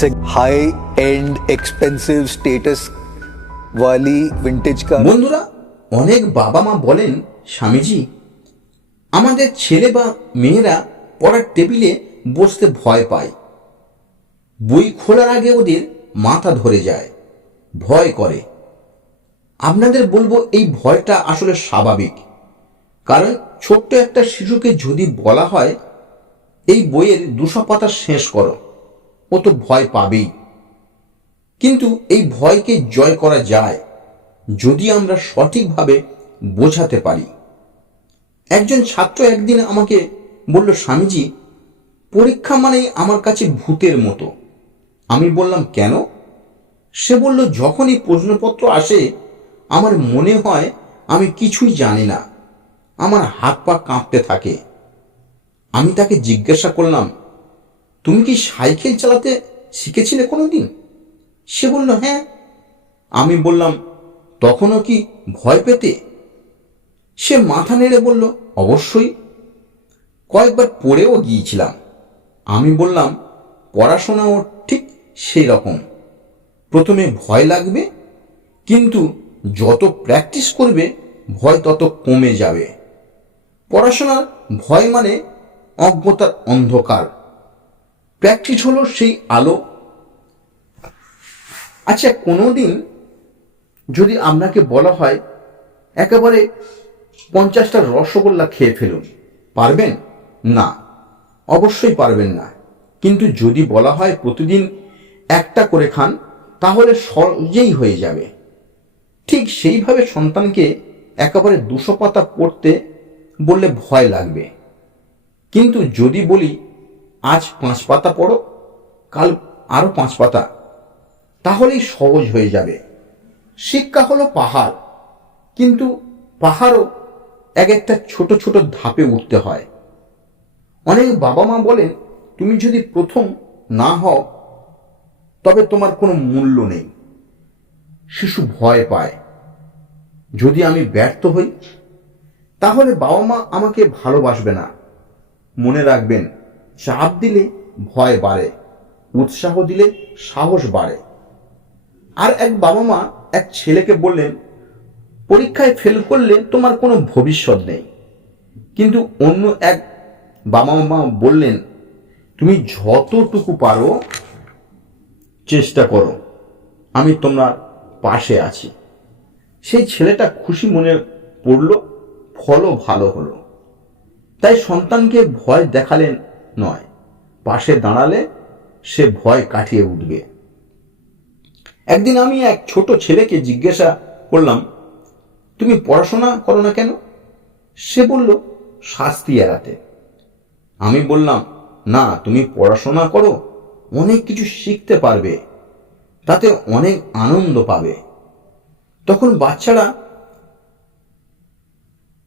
A high end, expensive status wali vintage car. বন্ধুরা অনেক বাবা মা বলেন স্বামীজি আমাদের ছেলে বা মেয়েরা পড়ার টেবিলে বসতে ভয় পায়। বই খোলার আগে ওদের মাথা ধরে যায় ভয় করে। আপনাদের বলব এই ভয়টা আসলে স্বাভাবিক। কারণ ছোট্ট একটা শিশুকে যদি বলা হয় এই বইয়ের দুশো পাতা শেষ করো। ও তো ভয় পাবেই। কিন্তু এই ভয়কে জয় করা যায় যদি আমরা সঠিকভাবে বোঝাতে পারি। একজন ছাত্র একদিন আমাকে বলল, স্বামীজি, পরীক্ষা মানেই আমার কাছে ভূতের মতো। আমি বললাম, কেন? সে বলল, যখনই প্রশ্নপত্র আসে, আমার মনে হয় আমি কিছুই জানি না। আমার হাত পা কাঁপতে থাকে। আমি তাকে জিজ্ঞাসা করলাম তুমি কি সাইকেল চালাতে শিখেছিলে কোনোদিন? সে বলল হ্যাঁ। আমি বললাম, তখনও কি ভয় পেতে? সে মাথা নেড়ে বলল, অবশ্যই। কয়েকবার পড়েও গিয়েছিলাম। আমি বললাম, পড়াশোনাও ঠিক সেই রকম। প্রথমে ভয় লাগবে, কিন্তু যত প্র্যাকটিস করবে, ভয় তত কমে যাবে। পড়াশোনার ভয় মানে অজ্ঞতার অন্ধকার। প্র্যাকটিস হলো সেই আলো। আচ্ছা কোনো দিন যদি আপনাকে বলা হয় একেবারে পঞ্চাশটা রসগোল্লা খেয়ে ফেলুন, পারবেন? না, অবশ্যই পারবেন না। কিন্তু যদি বলা হয় প্রতিদিন একটা করে খান, তাহলে সহজেই হয়ে যাবে। ঠিক সেইভাবে সন্তানকে একেবারে দুশো পাতা পড়তে বললে ভয় লাগবে। কিন্তু যদি বলি আজ পাঁচ পাতা পড়ো, কাল আরও পাঁচ পাতা। তাহলেই সহজ হয়ে যাবে। শিক্ষা হলো পাহাড়, কিন্তু পাহাড়ও এক একটা ছোট ছোট ধাপে উঠতে হয়। অনেক বাবা মা বলেন, তুমি যদি প্রথম না হও, তবে তোমার কোনো মূল্য নেই। শিশু ভয় পায়। যদি আমি ব্যর্থ হই, তাহলে বাবা মা আমাকে ভালোবাসবে না। মনে রাখবেন চাপ দিলে ভয় বাড়ে, উৎসাহ দিলে সাহস বাড়ে। আর এক বাবা মা এক ছেলেকে বললেন, পরীক্ষায় ফেল করলে তোমার কোনো ভবিষ্যৎ নেই। কিন্তু অন্য এক বাবা মা বললেন, তুমি যতটুকু পারো চেষ্টা করো, আমি তোমার পাশে আছি। সেই ছেলেটা খুশি মনে পড়ল, ফলও ভালো হলো। তাই সন্তানকে ভয় দেখালেন নয়। পাশে দাঁড়ালে সে ভয় কাটিয়ে উঠবে। একদিন আমি এক ছোট ছেলেকে জিজ্ঞাসা করলাম, তুমি পড়াশোনা করো না কেন? সে বলল, শাস্তি এড়াতে। আমি বললাম, না, তুমি পড়াশোনা করো, অনেক কিছু শিখতে পারবে, তাতে অনেক আনন্দ পাবে। তখন বাচ্চারা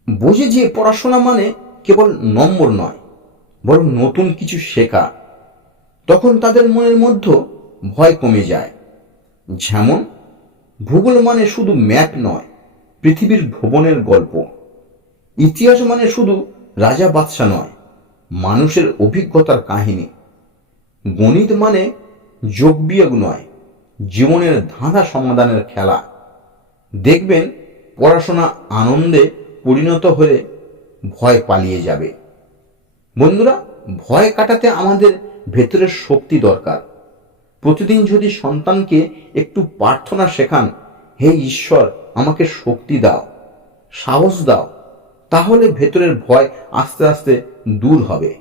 বোঝে যে পড়াশোনা মানে কেবল নম্বর নয় বরং নতুন কিছু শেখা, তখন তাদের মনের মধ্যে ভয় কমে যায়। যেমন, ভূগোল মানে শুধু ম্যাপ নয়, পৃথিবীর ভ্রমণের গল্প। ইতিহাস মানে শুধু রাজা বাদশা নয়, মানুষের অভিজ্ঞতার কাহিনী। গণিত মানে যোগ বিয়োগ নয়, জীবনের ধাঁধা সমাধানের খেলা। দেখবেন, পড়াশোনা আনন্দে পরিণত হয়ে ভয় পালিয়ে যাবে। বন্ধুরা, ভয় কাটাতে আমাদের ভেতরের শক্তি দরকার। প্রতিদিন যদি সন্তানকে একটু প্রার্থনা শেখান, হে ঈশ্বর, আমাকে শক্তি দাও, সাহস দাও, তাহলে ভেতরের ভয় আস্তে আস্তে দূর হবে।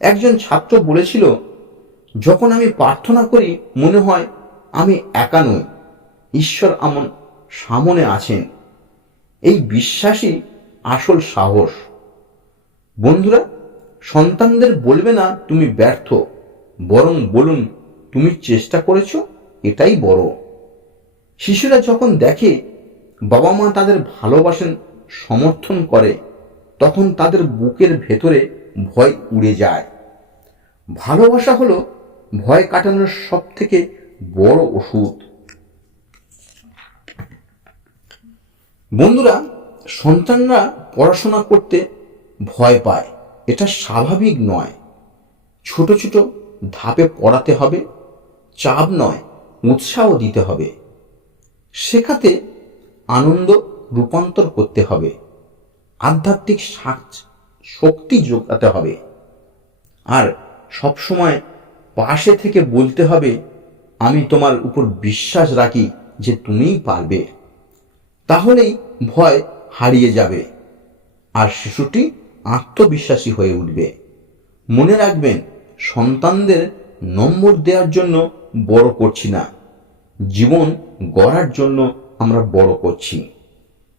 একজন ছাত্র বলেছিল, যখন আমি প্রার্থনা করি, মনে হয় আমি একা নই, ঈশ্বর আমার সামনে আছেন। এই বিশ্বাসই আসল সাহস। বন্ধুরা সন্তানদের বলবে না তুমি ব্যর্থ, বরং বলুন তুমি চেষ্টা করেছ, এটাই বড়। শিশুরা যখন দেখে বাবা মা তাদের ভালোবাসেন সমর্থন করে, তখন তাদের বুকের ভেতরে ভয় উড়ে যায়। ভালোবাসা হলো ভয় কাটানোর সব থেকে বড় ওষুধ। বন্ধুরা, সন্তানরা পড়াশোনা করতে ভয় পায়। এটা স্বাভাবিক নয়। ছোট ছোট ধাপে পড়াতে হবে, চাপ নয়, উৎসাহ দিতে হবে। শেখাতে আনন্দ রূপান্তর করতে হবে। আধ্যাত্মিক শক্তি যোগাতে হবে। আর সবসময় পাশে থেকে বলতে হবে, আমি তোমার উপর বিশ্বাস রাখি যে তুমিই পারবে। তাহলেই ভয় হারিয়ে যাবে। আর শিশুটি আত্মবিশ্বাসী হয়ে উঠবে। মনে রাখবেন, সন্তানদের নম্বর দেওয়ার জন্য বড় করছি না। জীবন গড়ার জন্য আমরা বড় করছি।